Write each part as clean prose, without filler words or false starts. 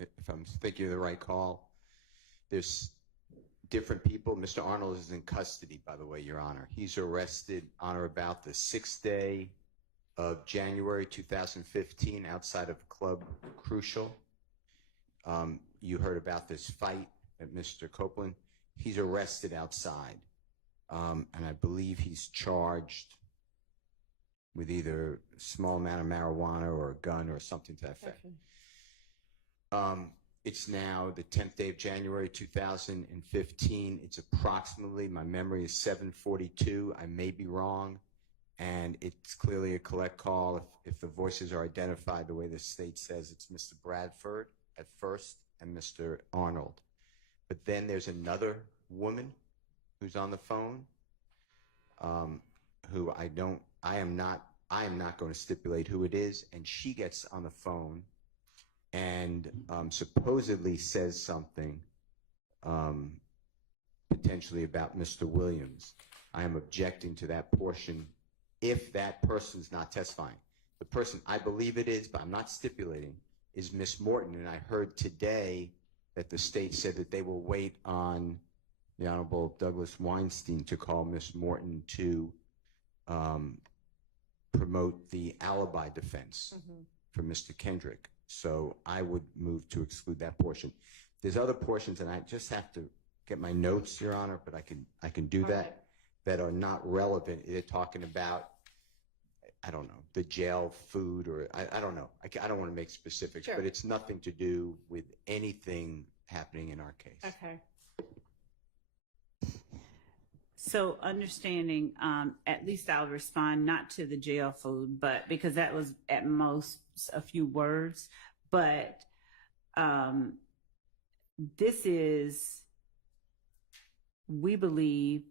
if I'm thinking of the right call, there's different people. Mr. Arnold is in custody, by the way, Your Honor. He's arrested on or about the 6th day of January 2015 outside of Club Crucial. You heard about this fight at Mr. Copeland. He's arrested outside, and I believe he's charged with either a small amount of marijuana or a gun or something to that effect. Okay. It's now the 10th day of January 2015. It's approximately, my memory is 7:42. I may be wrong, and it's clearly a collect call. If the voices are identified the way the state says, it's Mr. Bradford at first and Mr. Arnold. But then there's another woman who's on the phone, who I am not going to stipulate who it is, and she gets on the phone and supposedly says something potentially about Mr. Williams. I am objecting to that portion if that person's not testifying. The person I believe it is, but I'm not stipulating, is Miss Morton, and I heard today that the state said that they will wait on the Honorable Douglas Weinstein to call Miss Morton to promote the alibi defense for Mr. Kendrick. So I would move to exclude that portion. There's other portions, and I just have to get my notes, Your Honor, but I can do that, that are not relevant. They're talking about, I don't know, the jail food, or I don't know. I don't want to make specifics, sure, but it's nothing to do with anything happening in our case. Okay. So understanding, at least I'll respond not to the jail food, but because that was at most a few words, but this is, we believe,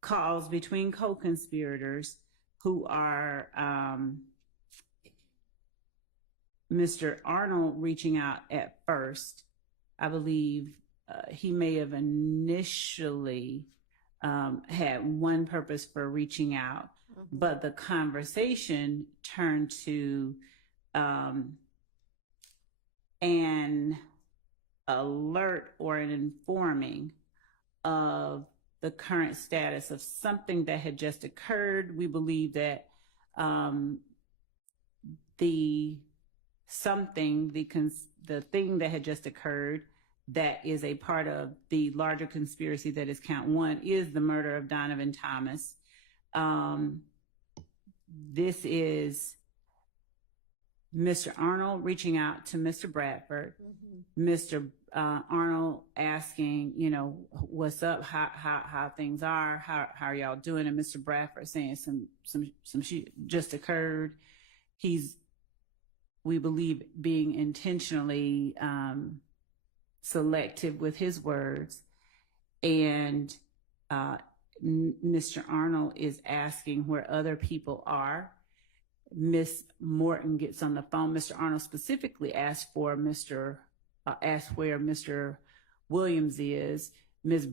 calls between co-conspirators who are Mr. Arnold reaching out at first. I believe he may have initially had one purpose for reaching out, but the conversation turned to an alert or an informing of the current status of something that had just occurred. We believe that the thing that had just occurred that is a part of the larger conspiracy that is count one is the murder of Donovan Thomas. This is Mr. Arnold reaching out to Mr. Bradford, Mr. Arnold asking, you know, what's up, how things are, how are y'all doing, and Mr. Bradford saying some shit just occurred. He's, we believe, being intentionally selective with his words, and Mr. Arnold is asking where other people are. Miss Morton gets on the phone. Mr. Arnold specifically asked where Mr. Williams is. Ms.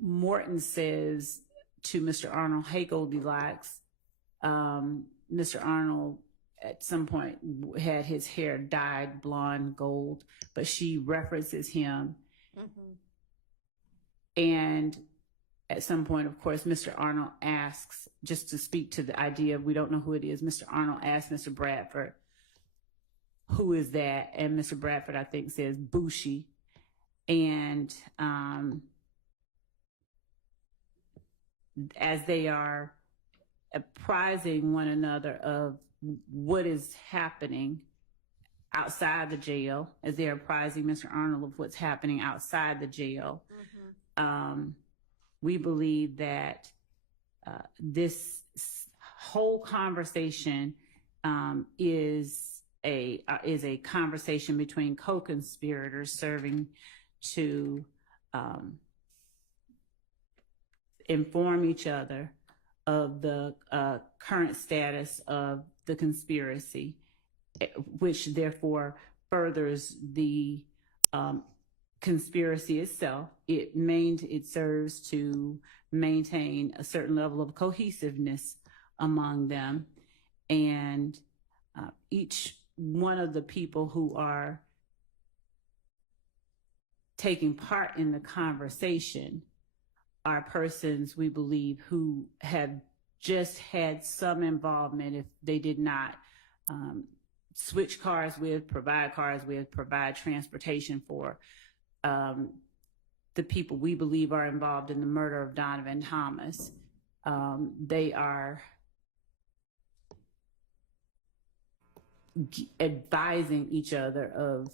Morton says to Mr. Arnold, "Hey, Goldilocks." Mr. Arnold at some point had his hair dyed blonde gold, but she references him. And at some point, of course, Mr. Arnold asks, just to speak to the idea of we don't know who it is, Mr. Arnold asks Mr. Bradford, who is that? And Mr. Bradford, I think, says Bushi. And as they are apprising one another of what is happening outside the jail, as they're apprising Mr. Arnold of what's happening outside the jail, we believe that this whole conversation is a conversation between co-conspirators serving to inform each other of the current status of the conspiracy, which therefore furthers the conspiracy itself. It serves to maintain a certain level of cohesiveness among them, and each one of the people who are taking part in the conversation are persons we believe who have just had some involvement, if they did not switch cars with, provide transportation for the people we believe are involved in the murder of Donovan Thomas. They are advising each other of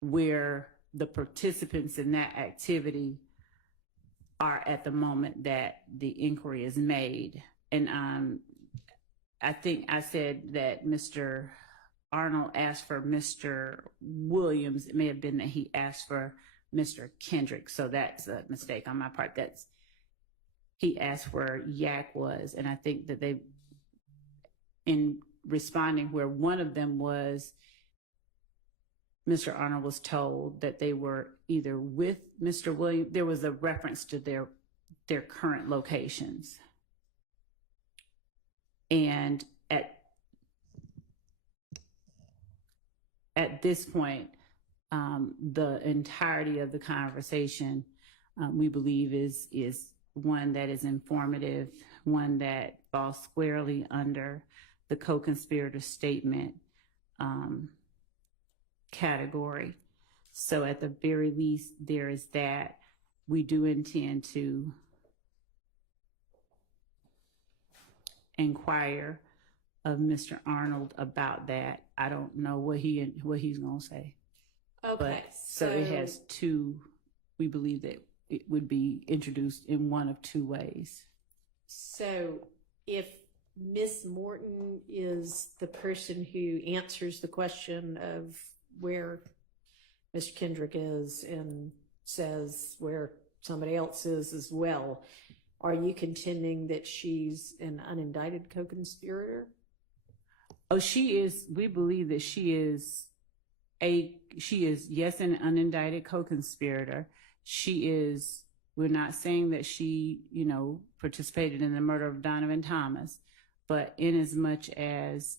where the participants in that activity are at the moment that the inquiry is made. And I think I said that Mr. Arnold asked for Mr. Williams. It may have been that he asked for Mr. Kendrick. So that's a mistake on my part. He asked where Yak was. And I think that they, in responding where one of them was, Mr. Arnold was told that they were either with Mr. Williams. There was a reference to their current locations. And at this point, the entirety of the conversation, we believe is one that is informative, one that falls squarely under the co-conspirator statement category. So at the very least, there is that. We do intend to inquire of Mr. Arnold about that. I don't know what he's gonna say. Okay. But so it has two. We believe that it would be introduced in one of two ways. So if Miss Morton is the person who answers the question of where Mr. Kendrick is and says where somebody else is as well, are you contending that she's an unindicted co-conspirator? Oh, she is. We believe that she is, yes, an unindicted co-conspirator. She is, we're not saying that she, participated in the murder of Donovan Thomas, but in as much as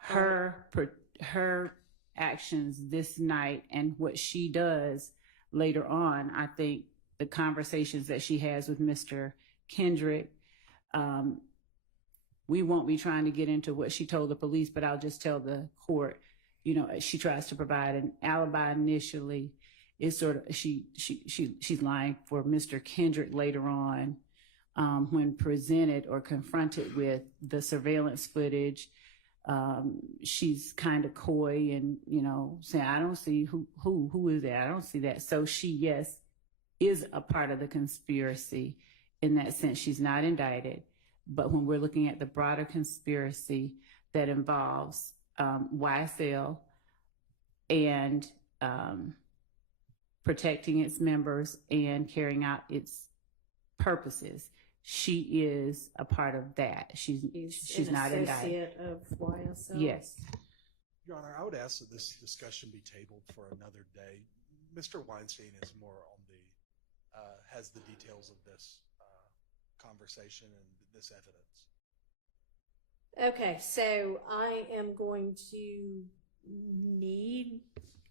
her actions this night and what she does later on, I think the conversations that she has with Mr. Kendrick, we won't be trying to get into what she told the police, but I'll just tell the court, she tries to provide an alibi initially. It's sort of, she's lying for Mr. Kendrick later on, when presented or confronted with the surveillance footage. She's kind of coy and, saying, I don't see who is that? I don't see that. So she, yes, is a part of the conspiracy. In that sense, she's not indicted. But when we're looking at the broader conspiracy that involves YSL and protecting its members and carrying out its purposes, she is a part of that. She's not indicted. Associate of YSL? Yes. Your Honor, I would ask that this discussion be tabled for another day. Mr. Weinstein is more on has the details of this conversation and this evidence. Okay, so I am going to need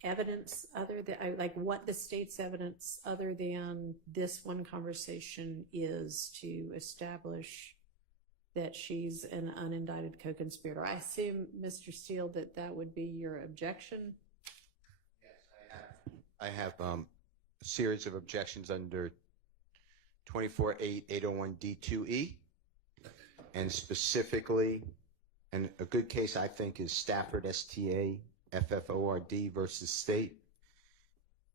evidence other than, like, what the state's evidence other than this one conversation is to establish that she's an unindicted co-conspirator. I assume, Mr. Steele, that would be your objection? Yes, I have a series of objections under 24-801D2E, and specifically, and a good case I think is Stafford, STAFFORD versus State,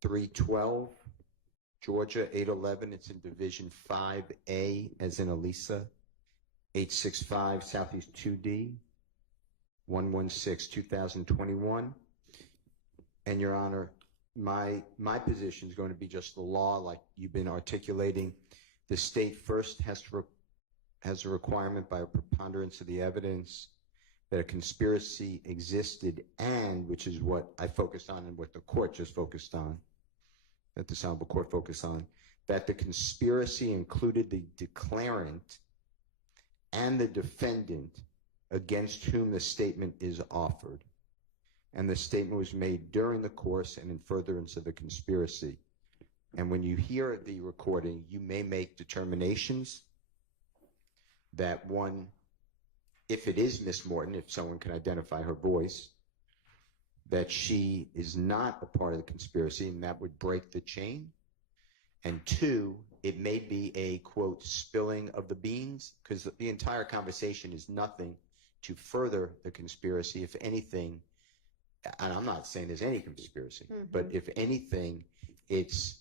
312, Georgia, 811, it's in Division 5A, as in Elisa, 865 Southeast 2D, 116, 2021. And Your Honor, my position is going to be just the law, like you've been articulating. The state first has a requirement by a preponderance of the evidence that a conspiracy existed, and which is what I focused on and what the court just focused on, that the Honorable Court focused on, that the conspiracy included the declarant and the defendant against whom the statement is offered, and the statement was made during the course and in furtherance of the conspiracy. And when you hear the recording, you may make determinations that one, if it is Miss Morton, if someone can identify her voice, that she is not a part of the conspiracy, and that would break the chain. And two, it may be a, quote, spilling of the beans, because the entire conversation is nothing to further the conspiracy. If anything, and I'm not saying there's any conspiracy, but if anything, it's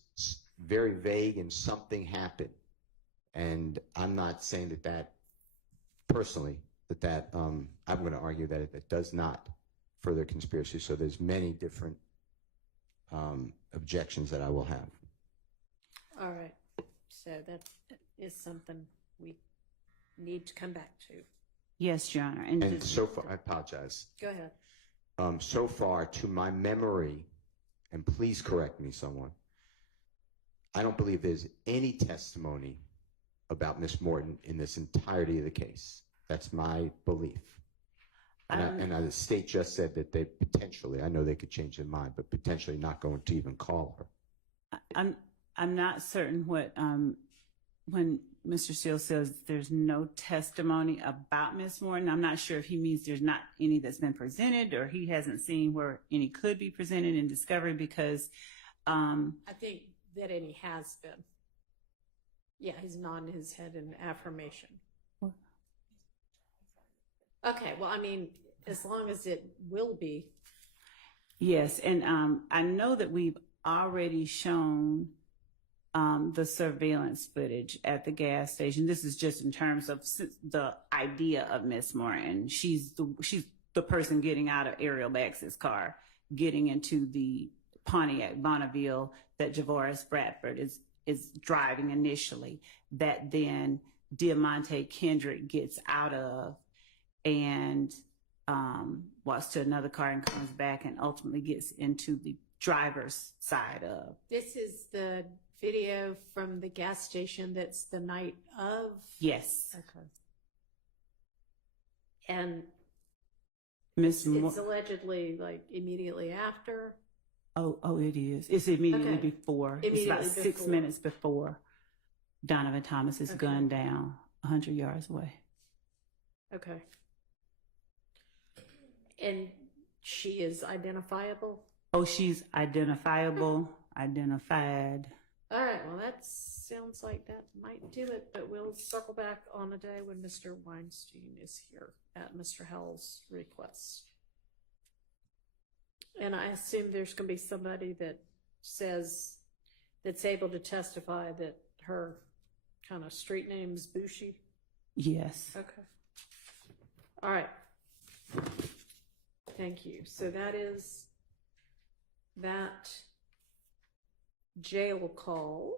very vague and something happened. And I'm not saying that personally, I'm going to argue that it does not further conspiracy. So there's many different objections that I will have. All right. So that is something we need to come back to. Yes, Your Honor. And so far, I apologize. Go ahead. So far, to my memory, and please correct me, someone, I don't believe there's any testimony about Miss Morton in this entirety of the case. That's my belief. And the state just said that they potentially, I know they could change their mind, but potentially not going to even call her. I'm not certain what when Mr. Steele says there's no testimony about Miss Morton. I'm not sure if he means there's not any that's been presented, or he hasn't seen where any could be presented in discovery, because I think that any has been. Yeah, he's nodding his head in affirmation. Okay, well, I mean, as long as it will be. Yes, and I know that we've already shown the surveillance footage at the gas station. This is just in terms of the idea of Miss Morton. She's the person getting out of Ariel Bax's car, getting into the Pontiac Bonneville that Javaris Bradford is driving initially, that then Deamonte Kendrick gets out of and walks to another car and comes back and ultimately gets into the driver's side of. This is the video from the gas station that's the night of? Yes. Okay. And Miss it's allegedly like immediately after? Oh, it is. It's immediately Okay. before. Immediately it's about 6 before. minutes before Donovan Thomas is Okay. gunned down 100 yards away. Okay. And she is identifiable? Oh, she's identifiable, identified. All right, well, that sounds like that might do it, but we'll circle back on a day when Mr. Weinstein is here at Mr. Hell's request. And I assume there's going to be somebody that says, that's able to testify that her kind of street name's Bushi? Yes. Okay. All right. Thank you. So that is that jail call.